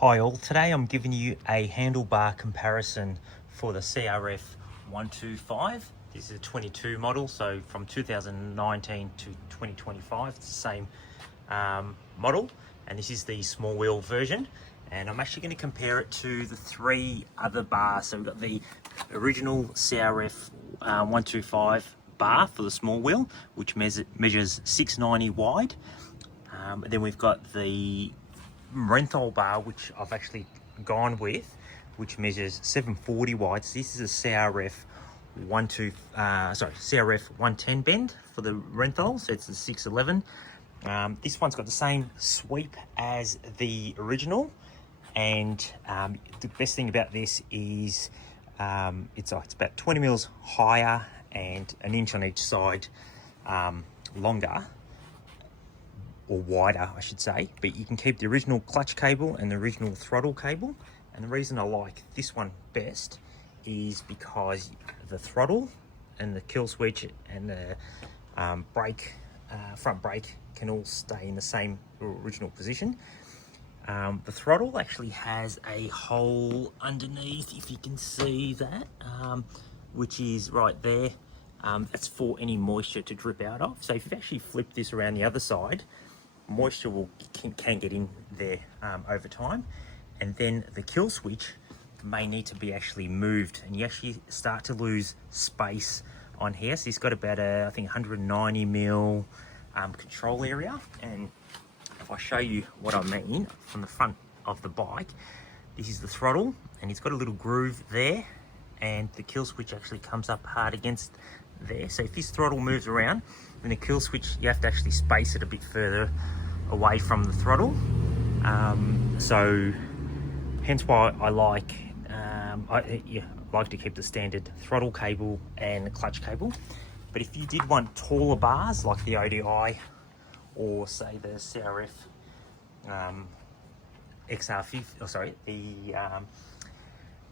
Hi all, today I'm giving you a handlebar comparison for the CRF125. This is a 22 model, so from 2019 to 2025, it's the same model, and this is the small wheel version. And I'm actually going to compare it to the three other bars. So we've got the original CRF125 bar for the small wheel, which measures 690 wide. Then we've got the Renthal bar, which I've actually gone with, which measures 740 wide. So this is a CRF110 bend for the Renthal, so it's the 611. This one's got the same sweep as the original, and the best thing about this is it's about 20 mils higher and an inch on each side longer, or wider I should say, but you can keep the original clutch cable and the original throttle cable. And the reason I like this one best is because the throttle and the kill switch and the brake, front brake, can all stay in the same original position. The throttle actually has a hole underneath, if you can see that, which is right there. That's for any moisture to drip out of. So if you actually flip this around the other side, moisture can get in there over time. And then the kill switch may need to be actually moved, and you actually start to lose space on here. So it's got about I think 190 mil control area. And if I show you what I mean from the front of the bike, this is the throttle, and it's got a little groove there, and the kill switch actually comes up hard against there. So if this throttle moves around, then the kill switch, you have to actually space it a bit further away from the throttle. So hence why I like like to keep the standard throttle cable and the clutch cable. But if you did want taller bars like the ODI or say the CRF XR50, or sorry, the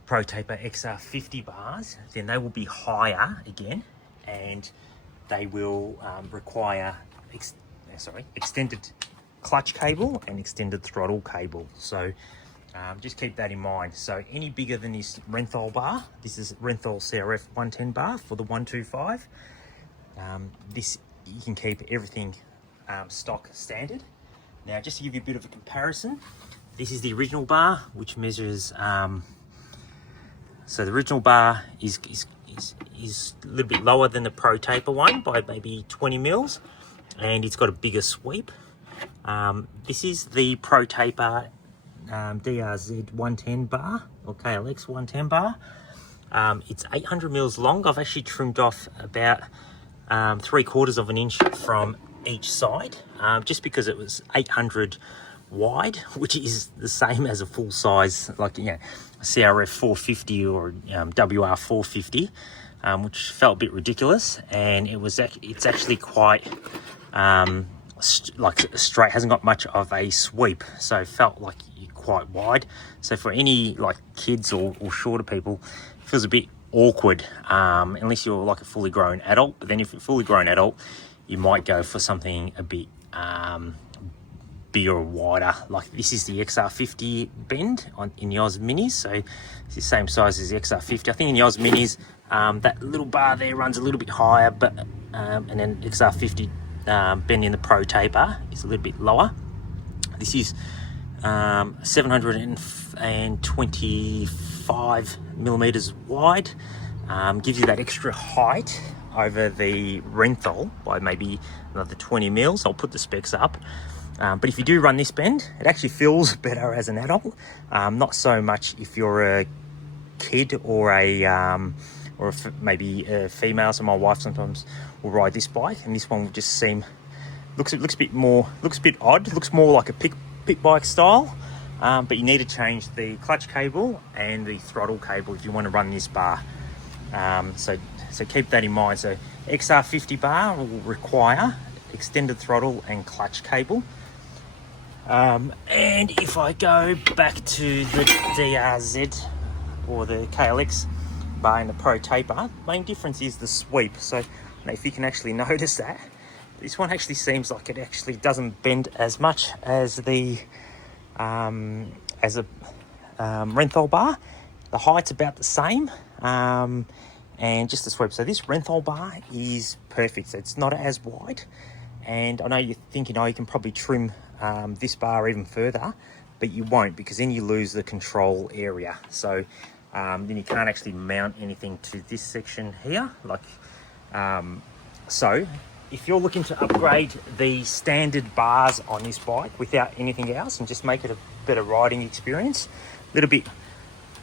protaper XR50 bars, then they will be higher again, and they will require extended clutch cable and extended throttle cable. So just keep that in mind. So any bigger than this Renthal bar, this is Renthal CRF 110 bar for the 125. This, you can keep everything stock standard. Now just to give you a bit of a comparison, this is the original bar, which measures so the original bar is a little bit lower than the protaper one by maybe 20 mils, and it's got a bigger sweep. This is the protaper DRZ 110 bar, or KLX 110 bar. It's 800 mils long. I've actually trimmed off about 3/4 of an inch from each side, just because it was 800 wide, which is the same as a full size, like, you know, CRF 450 or WR 450, which felt a bit ridiculous. And it's actually quite like straight, hasn't got much of a sweep, so it felt like quite wide. So for any like kids or shorter people, it feels a bit awkward unless you're like a fully grown adult. But then if you're a fully grown adult, you might go for something a bit bigger or wider. Like this is the XR50 bend in the Oz Minis, so it's the same size as the XR50. I think in the Oz Minis, that little bar there runs a little bit higher, but and then XR50 bend in the protaper is a little bit lower. This is 725 millimeters wide, gives you that extra height over the Renthal by maybe another 20 mils. I'll put the specs up. But if you do run this bend, it actually feels better as an adult. Not so much if you're a kid or maybe a female. So my wife sometimes will ride this bike, and this one will just seem looks a bit odd. It looks more like a pitbike style. But you need to change the clutch cable and the throttle cable if you want to run this bar. So keep that in mind. So XR50 bar will require extended throttle and clutch cable. And if I go back to the DRZ or the KLX bar and the protaper, the main difference is the sweep. So if you can actually notice that, this one actually seems like it actually doesn't bend as much as the as a Renthal bar. The height's about the same, and just the sweep. So this Renthal bar is perfect. So it's not as wide, and I know you're thinking, oh, you can probably trim this bar even further, but you won't, because then you lose the control area. So then you can't actually mount anything to this section here. So if you're looking to upgrade the standard bars on this bike without anything else and just make it a better riding experience, a little bit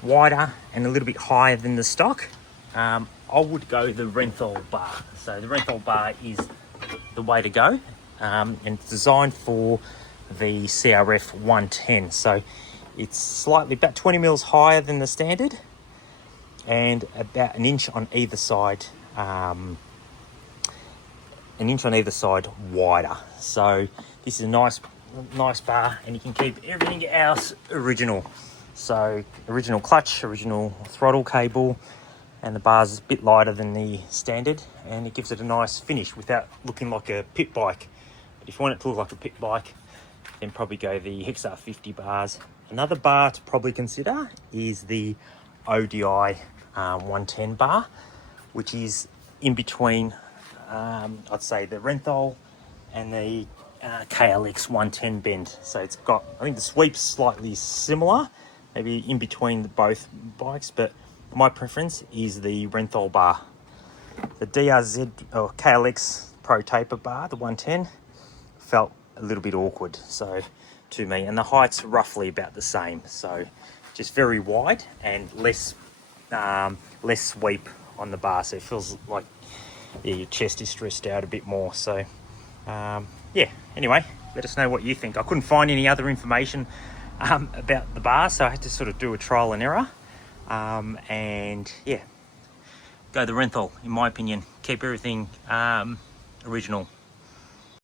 wider and a little bit higher than the stock, I would go the Renthal bar. So the Renthal bar is the way to go, and it's designed for the CRF110. So it's slightly about 20 mils higher than the standard and about an inch on either side, wider. So this is a nice bar, and you can keep everything else original. So original clutch, original throttle cable, and the bar's a bit lighter than the standard, and it gives it a nice finish without looking like a pit bike. But if you want it to look like a pit bike, then probably go the XR50 bars. Another bar to probably consider is the ODI 110 bar, which is in between, I'd say, the Renthal and the KLX 110 bend. So it's got, I think the sweep's slightly similar, maybe in between both bikes, but my preference is the Renthal bar. The DRZ or KLX protaper bar, the 110, felt a little bit awkward to me, and the height's roughly about the same, so just very wide and less sweep on the bar, so it feels like your chest is stressed out a bit more. So yeah, anyway, let us know what you think. I couldn't find any other information about the bar, so I had to sort of do a trial and error, and yeah, go the Renthal in my opinion. Keep everything original.